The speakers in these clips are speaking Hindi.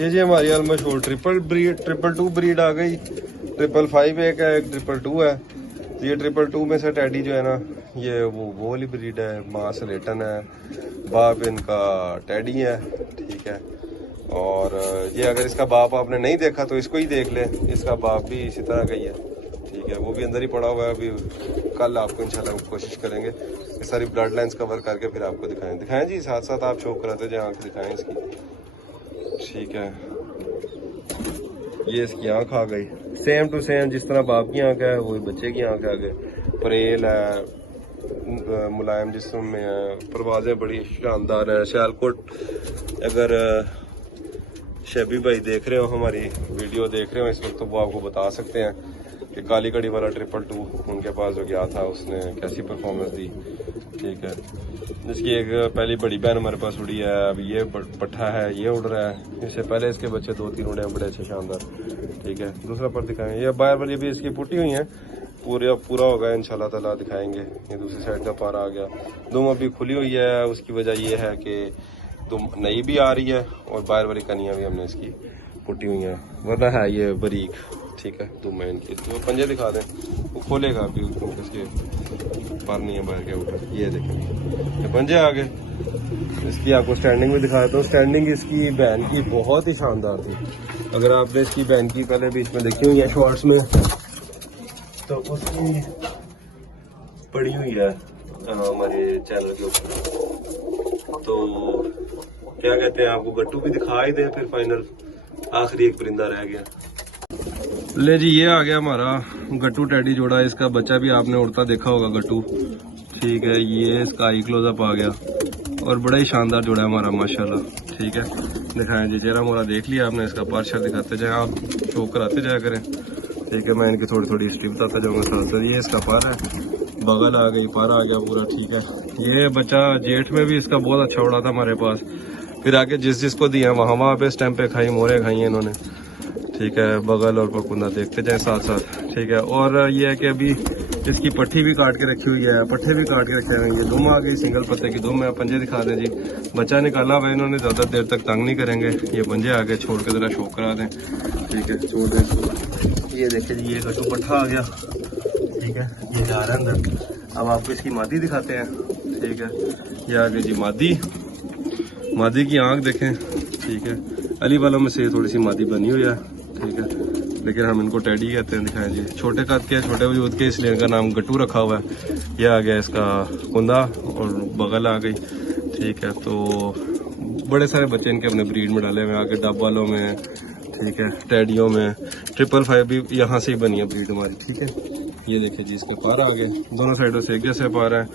ये जी हमारी मशहूर ट्रिपल टू ब्रीड आ गई। 555 एक है, एक 222 है। तो ये 222 में से टैडी जो है ना, ये वो वाली ब्रीड है। माँ स्लेटन है, बाप इनका टैडी है, ठीक है। और ये अगर इसका बाप आपने नहीं देखा तो इसको ही देख ले, इसका बाप भी इसी तरह का ही है, ठीक है। वो भी अंदर ही पड़ा हुआ है। अभी कल आपको इंशाल्लाह कोशिश करेंगे ये सारी ब्लड लाइन्स कवर करके फिर आपको दिखाएं जी। साथ साथ आप शो कराते जाए, आँख दिखाएं इसकी, ठीक है। ये इसकी आँख आ गई सेम टू सेम, जिस तरह बाप की आँख है वही बच्चे की आँख आ गई। परेल है, मुलायम जिस्म में है, परवाजें बड़ी शानदार है। सियालकोट अगर शबी भाई देख रहे हो, हमारी वीडियो देख रहे हो इस वक्त, तो वो आपको बता सकते हैं कि काली कड़ी वाला 222 उनके पास जो गया था उसने कैसी परफॉर्मेंस दी, ठीक है। जिसकी एक पहली बड़ी बहन हमारे पास उड़ी है, अब ये पट्ठा है, ये उड़ रहा है। इससे पहले इसके बच्चे 2-3 उड़े हैं, बड़े अच्छे शानदार, ठीक है। दूसरा पर दिखाएं, ये बाहर वाली भी इसकी पुटी हुई है, पूरा होगा इंशाल्लाह ताला दिखाएंगे। ये दूसरी साइड का पारा आ गया। दुम अभी खुली हुई है, उसकी वजह ये है कि दुम नई भी आ रही है और बाहर वाली कनियाँ भी हमने इसकी पुटी हुई हैं, वरना है ये बरीक, ठीक है। दुम है इनकी। तो पंजे दिखा दें, वो खोलेगा अभी, इसके पर नहीं है बाहर के ऊपर। ये देखें, ये पंजे आ गए। इसकी आपको स्टैंडिंग भी दिखा देता हूँ। स्टैंडिंग इसकी बहन की बहुत ही शानदार थी। अगर आपने इसकी बहन की पहले बीच में देखी हुई है शॉर्ट्स में, तो उसकी पड़ी हुई है हमारे चैनल के ऊपर। तो क्या कहते हैं, आपको गट्टू भी दिखा ही दे फिर फाइनल। आखिरी एक परिंदा रह गया। ले जी, ये आ गया हमारा गट्टू टैडी जोड़ा। इसका बच्चा भी आपने उड़ता देखा होगा गट्टू, ठीक है। ये इसका आई क्लोजअप आ गया और बड़ा ही शानदार जोड़ा है हमारा माशाल्लाह, ठीक है। दिखाएं जी, चेहरा मोरा देख लिया आपने। इसका पार्शर दिखाते जाए, आप शो कराते जाया करें, ठीक है। मैं इनकी थोड़ी हिस्ट्री बताता जाऊँगा साथ। ये इसका पर है, बगल आ गई, पर आ गया पूरा, ठीक है। ये बच्चा जेठ में भी इसका बहुत अच्छा उड़ा था हमारे पास। फिर आगे जिसको दिया वहाँ पे स्टैंप पे खाई, मोरे खाई हैं इन्होंने, ठीक है। बगल और पकुंदा देखते जाए साथ साथ, ठीक है। और ये है कि अभी इसकी पट्टी भी काट के रखी हुई है, पट्टे भी काट के रखे हुए हैं। ये दुम आ गई, सिंगल पत्ते की दुम है। पंजे दिखा दें जी, बच्चा निकाला हुआ इन्होंने, ज़्यादा देर तक तंग नहीं करेंगे। ये पंजे आगे छोड़ के ज़रा शो करा दें, ठीक है। छोड़ दें इसको। ये देखे जी, ये कटू पट्ठा आ गया, ठीक है। ये जा रहा है अंदर। अब आपको इसकी मादी दिखाते हैं, ठीक है। ये आ गई जी मादी की आँख देखें, ठीक है। अली वालों में से थोड़ी सी मादी बनी हुई है, ठीक है, लेकिन हम इनको टैडी कहते हैं। दिखाएं जी, छोटे कद के, छोटे वजूद के, इसलिए इनका नाम गट्टू रखा हुआ है। ये आ गया इसका कुंदा और बगल आ गई, ठीक है। तो बड़े सारे बच्चे इनके अपने ब्रीड में डाले हुए, आगे डब वालों में, ठीक है, टैडियों में। 555 भी यहाँ से ही बनी है ब्रीड हमारी, ठीक है। ये देखिए जी, इसके पार आ गए, दोनों साइडों से एक जैसे पार है।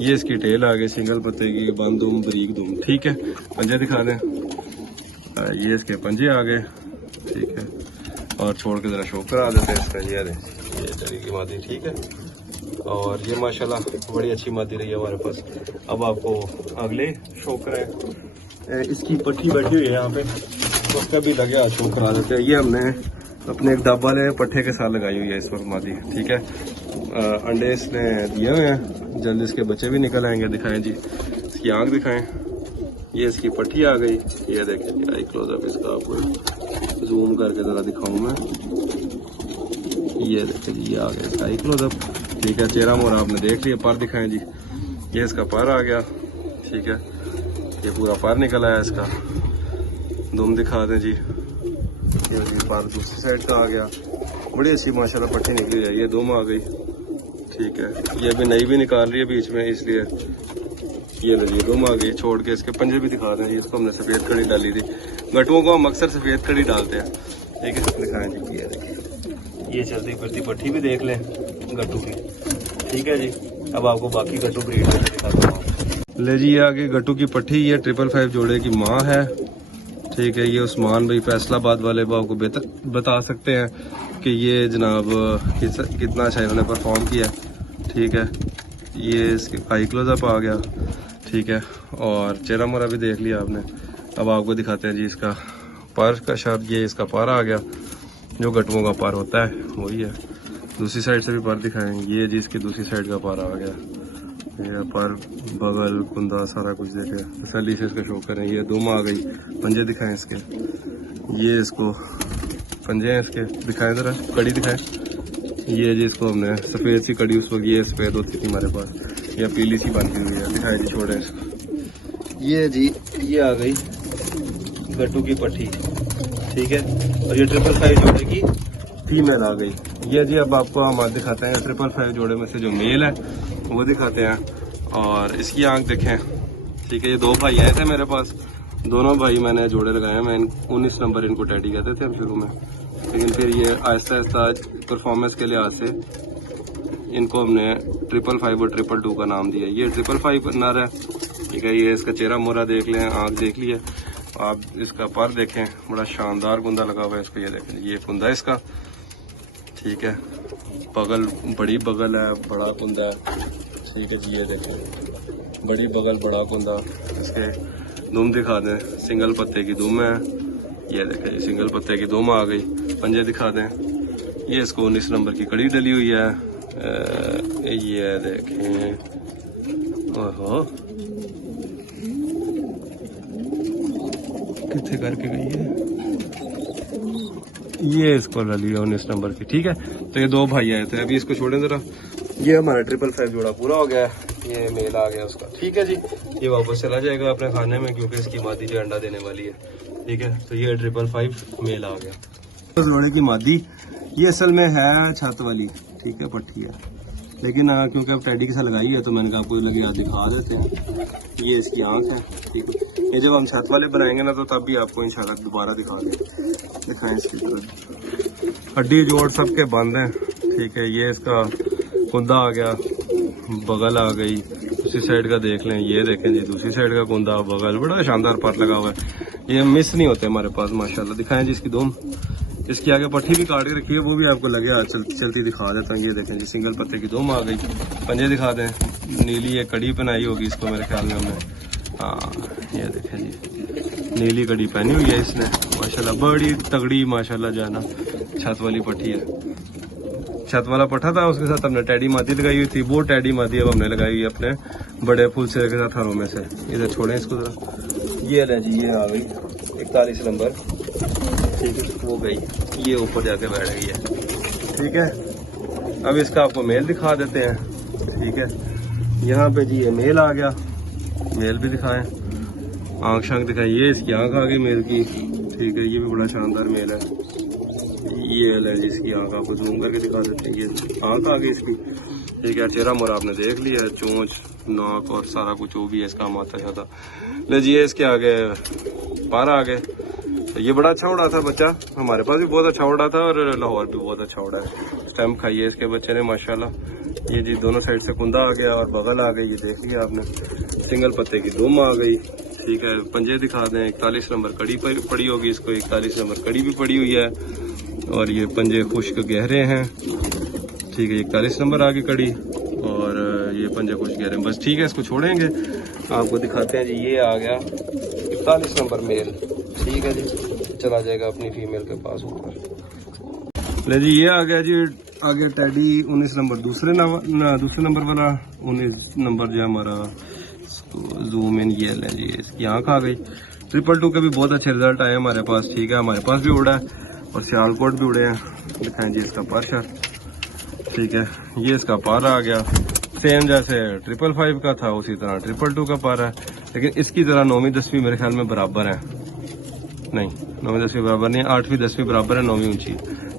ये इसकी टेल आ गई, सिंगल पत्ते की, बंद दुम, बरीक दुम, ठीक है। पंजे दिखा दें, ये इसके पंजे आ गए, ठीक है। और छोड़ के ज़रा शो करा देते हैं इसका। ये चरी की मादी, ठीक है। और ये माशाल्लाह बड़ी अच्छी मादी रही है हमारे पास। अब आपको अगले शो कराएं। इसकी पट्टी बैठी हुई है यहाँ पे, तो उसका भी लगे हाथ शो करा देते हैं। ये हमने अपने एक दाब वाले पट्टे के साथ लगाई हुई है इस वक्त मादी, ठीक है। अंडे इसने दिए हुए हैं, जल्द इसके बच्चे भी निकल आएंगे। दिखाएं जी, इसकी आँख दिखाएं। ये इसकी पट्टी आ गई, ये देखें आई क्लोजअप इसका, आपको जूम करके ज़रा दिखाऊं मैं। ये देखें जी, ये आ गया इसका आई क्लोजअप, ठीक है। चेहरा मोरा आपने देख लिया। पर दिखाएं जी, ये इसका पर आ गया, ठीक है। ये पूरा पर निकल आया इसका। दुम दिखा दें जी, ये पर दूसरी साइड का आ गया। बड़ी अच्छी माशाल्लाह पट्टी निकली है। ये दुम आ गई, ठीक है। ये अभी नई भी निकाल रही है बीच में, इसलिए ये लीजिए दुम आ गई। छोड़ के इसके पंजे भी दिखा दें। इसको हमने सफ़ेद कड़ी डाली थी। गटुओं को हम अक्सर सफ़ेद कड़ी डालते हैं, ठीक है। दिखाएं जी, ये देखिए, ये चलती फिरती पट्टी भी देख लें गट्टू की, ठीक है जी। अब आपको बाकी गट्टू ब्रीड दिखाता हूँ। ले जी, ये आगे गट्टू की पट्टी, ये 555 जोड़े की माँ है, ठीक है। ये उस्मान भाई फैसलाबाद वाले आपको बेहतर बता सकते हैं कि ये जनाब कितना अच्छा इन्होंने परफॉर्म किया, ठीक है। ये इसके आई क्लोजअप आ गया, ठीक है। और चेहरा मोरा भी देख लिया आपने। अब आपको दिखाते हैं जी इसका पर का शब्द। ये इसका पर आ गया, जो गटुओं का पर होता है वही है। दूसरी साइड से भी पर दिखाएंगे। ये जी इसकी दूसरी साइड का पर आ गया, ये पर, बगल, कुंदा, सारा कुछ देखे। तसल्ली से इसका शो करें। ये दुम आ गई, पंजे दिखाएं इसके, ये इसको पंजे हैं इसके, दिखाएं जरा कड़ी दिखाएं। ये जी इसको हमने सफ़ेद सी कड़ी, उस वक्त ये सफ़ेद होती थी हमारे पास, या पीली सी बनती हुई है, दिखाए जी छोड़े इसको। ये जी ये आ गई गट्टू की पट्टी, ठीक है। और ये 555 जोड़े की फीमेल आ गई। ये जी अब आपको हम दिखाते हैं 555 जोड़े में से जो मेल है वो दिखाते हैं। और इसकी आंख देखें, ठीक है। ये दो भाई आए थे मेरे पास, दोनों भाई मैंने जोड़े लगाए हैं। मैं 19 नंबर इनको टैडी कहते थे हम शुरू में, लेकिन फिर ये आहिस्ता आहिस्ता परफॉर्मेंस के लिहाज से इनको हमने 555 और 222 का नाम दिया। ये 555 नर है, ठीक है। ये इसका चेहरा मोरा देख लें, आँख देख लिया आप, इसका पर देखें, बड़ा शानदार कुंदा लगा हुआ है इसको। ये देखें, ये कुंदा इसका, ठीक है। बगल बड़ी बगल है, बड़ा कुंदा है, ठीक है जी। ये देखें बड़ी बगल बड़ा कुंदा। इसके दुम दिखा दें, सिंगल पत्ते की दुम है। ये देखें ये सिंगल पत्ते की दुम आ गई। पंजे दिखा दें। ये इसको 19 नंबर की कड़ी डली हुई है। ये देखें, ओहो कितने करके गई है। ये इसको डली है 19 नंबर की, ठीक है। तो ये दो भाई आए थे, अभी इसको छोड़ें जरा। ये हमारा 555 जोड़ा पूरा हो गया है। ये मेल आ गया उसका, ठीक है जी। ये वापस चला जाएगा अपने खाने में, क्योंकि इसकी मादी जो अंडा देने वाली है, ठीक है। तो ये 555 मेल आ गया। तो लोड़े की मादी ये असल में है छत वाली, ठीक है, पट्टी है, लेकिन क्योंकि अब टैडी के साथ लगाई है तो मैंने कहा आपको लगे याद दिखा देते हैं। ये इसकी आंख है, ठीक है। ये जब हम छत वाले बनाएंगे ना तो तब भी आपको इंशाल्लाह दोबारा दिखा दें। दिखाएं इसकी तरफ, हड्डी जोड़ सबके बंद हैं, ठीक है। ये इसका कुंदा आ गया, बगल आ गई, दूसरी साइड का देख लें। ये देखें जी दूसरी साइड का कुंदा, बगल, बड़ा शानदार पर लगा हुआ है। ये मिस नहीं होते हमारे पास माशाल्लाह। दिखाएं जी इसकी दुम, इसकी आगे पट्टी भी काट के रखी है, वो भी आपको लगे आज चलती दिखा देता हूँ। ये देखें जी सिंगल पत्ते की दुम आ गई। पंजे दिखा दें, नीली ये कड़ी पहनाई होगी इसको मेरे ख्याल में हमने, हाँ ये देखें जी नीली कड़ी पहनी हुई है इसने माशाल्लाह, बड़ी तगड़ी माशाल्लाह जो है ना छत वाली पट्टी है। छत वाला पट्टा था, उसके साथ हमने टैडी मादी लगाई हुई थी। वो टैडी मादी अब हमने लगाई हुई है अपने बड़े फुल सिरे के साथ हरों में से। इधर छोड़ें इसको जरा। ये ले जी ये आ गई 41 नंबर, ठीक है, वो गई, ये ऊपर जाके बैठ गई है, ठीक है। अब इसका आपको मेल दिखा देते हैं, ठीक है। यहाँ पे जी ये मेल आ गया, मेल भी दिखाएं, आंख शांख दिखाएं। ये इसकी आंख आ गई मेल की, ठीक है। ये भी बड़ा शानदार मेल है। ये है जी इसकी आंख, आपको जूम करके दिखा देते हैं। ये आंख आ गई इसकी, ठीक है। चेहरा मोरा आपने देख लिया है, चोंच नाक और सारा कुछ जो भी है इसका माता जाता। ले जी इसके आगे पार आ गए। तो ये बड़ा अच्छा उड़ा था बच्चा, हमारे पास भी बहुत अच्छा उड़ा था और लाहौर भी बहुत अच्छा उड़ा है। स्टैम्प खाई है इसके बच्चे ने माशाल्लाह। ये जी दोनों साइड से कुंदा आ गया और बगल आ गई, ये देख लिया आपने। सिंगल पत्ते की दुम आ गई, ठीक है। पंजे दिखा दें, 41 नंबर कड़ी पड़ी होगी इसको, 41 नंबर कड़ी भी पड़ी हुई है। और ये पंजे खुश्क गहरे हैं, ठीक है। 41 नंबर आ गई कड़ी और ये पंजे खुश्क गहरे हैं, बस ठीक है। इसको छोड़ेंगे, आपको दिखाते हैं जी। ये आ गया 41 नंबर मेल, ठीक है जी। चला जाएगा अपनी फीमेल के पास ऊपर। ले जी ये आ गया जी, आ गया टैडी 19 नंबर दूसरे नंबर वाला। 19 नंबर जो हमारा जूम इन, ये ले जी इसकी आंख आ गई। 222 के भी बहुत अच्छे रिजल्ट आए हमारे पास, ठीक है। हमारे पास भी उड़ा है और सियालकोट भी उड़े हैं। दिखाएं जी इसका परशर, ठीक है। ये इसका पार आ गया, सेम जैसे 555 का था उसी तरह 222 का पार है, लेकिन इसकी तरह 9वीं 10वीं मेरे ख्याल में बराबर है, नहीं 9वीं 10वीं बराबर नहीं, 8वीं 10वीं बराबर है, 9वीं ऊंची,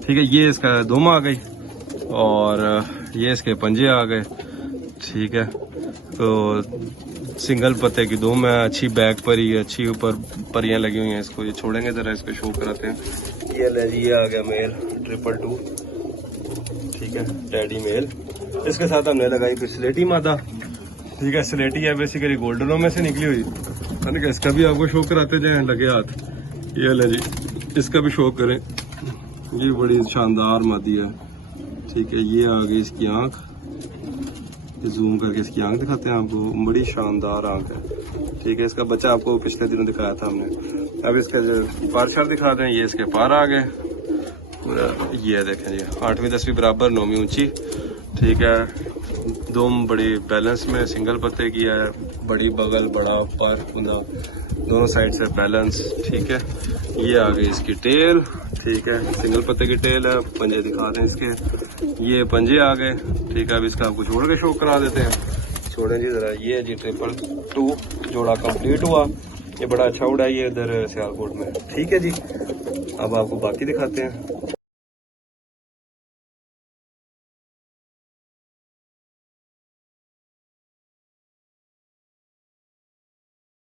ठीक है। ये इसका दुम आ गई और ये इसके पंजे आ गए, ठीक है। तो सिंगल पत्ते की दुम है, अच्छी बैक पर ही, अच्छी ऊपर परियां लगी हुई हैं इसको। ये छोड़ेंगे जरा, इसको शो कराते हैं। ये ले जी ये आ गया मेल 222, ठीक है, टैडी मेल। इसके साथ हमने लगाई फिर स्लेटी मादा, ठीक है। स्लेटी है बेसिकली गोल्डनों में से निकली हुई, मैंने कहा इसका भी आपको शो कराते जाए लगे हाथ। ये ले जी इसका भी शो करें, ये बड़ी शानदार मादी है, ठीक है। ये आ गई इसकी आंख, जूम करके इसकी आंख दिखाते हैं आपको, बड़ी शानदार आंख है, ठीक है। इसका बच्चा आपको पिछले दिनों दिखाया था हमने। अब इसका जो पार दिखा दें, ये इसके पार आ गए पूरा। ये देखें जी 8वीं 10वीं बराबर, 9वीं ऊंची, ठीक है। दुम बड़ी बैलेंस में सिंगल पत्ते की है, बड़ी बगल, बड़ा पर पुना, दोनों साइड से बैलेंस। ठीक है, ये आ गई इसकी टेल। ठीक है, सिंगल पत्ते की टेल है। पंजे दिखा दें इसके, ये पंजे आ गए। ठीक है, अब इसका आपको छोड़ के शो करा देते हैं। छोड़ें जी जरा। ये जी 222 जोड़ा कंप्लीट हुआ। ये बड़ा अच्छा उड़ा है ये इधर सियालकोट में। ठीक है जी, अब आपको बाकी दिखाते हैं।